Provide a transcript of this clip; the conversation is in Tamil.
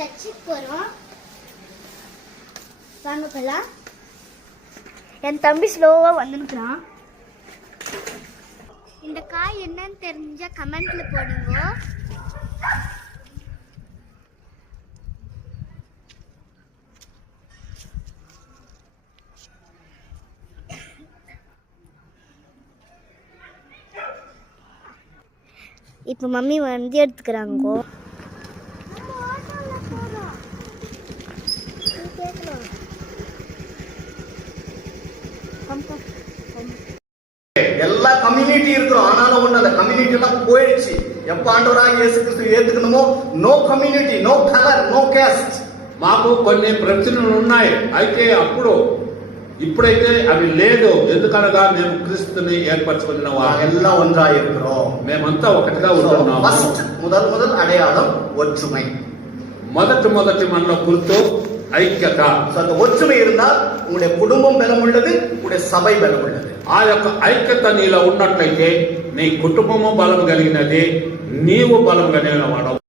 சர்ச்சுக்கு போறோம். வாங்க போலாம். என் தம்பி ஸ்லோவா வந்துருக்கான். இந்த காய் என்னன்னு தெரிஞ்சா கமெண்ட்ல போடுங்க. இப்போ மம்மி வந்து எடுத்துக்கிறாங்கோ. எல்லா கம்யூனிட்டி இருக்கிறோம். ஆனாலும் ஒண்ணு, அந்த கம்யூனிட்டி எல்லாம் போயிடுச்சு. எப்ப ஆண்டவராக இயேசு கிறிஸ்து ఏతుకునమో no community, no colour, no caste. మాకు కొన్ని ప్రశ్నలు ఉన్నాయి. అయితే ఇప్పుడైతే అవి లేదు. ఎందుకనగా మేము క్రీస్తుని ఏర్పరచుకున్న எல்லாம் ஒன்றா இருக்கிறோம். మేమంతా ఒకటిగా ఉంటున్నాము. ఫస్ట్ முதல் அடையாளம் ஒற்றுமை. మొదటి మనలో గుర్తు ఐక్యత. அந்த ஒற்றுமை இருந்தால் உங்களுடைய குடும்பம் பலம் உள்ளது, உங்களுடைய சபை பலம் உள்ளது. ఆ యొక్క ఐక్యత నీలో ఉన్నట్లయితే నీ కుటుంబము బలం కలిగినది, నీవు బలం కలిగిన వాడవు.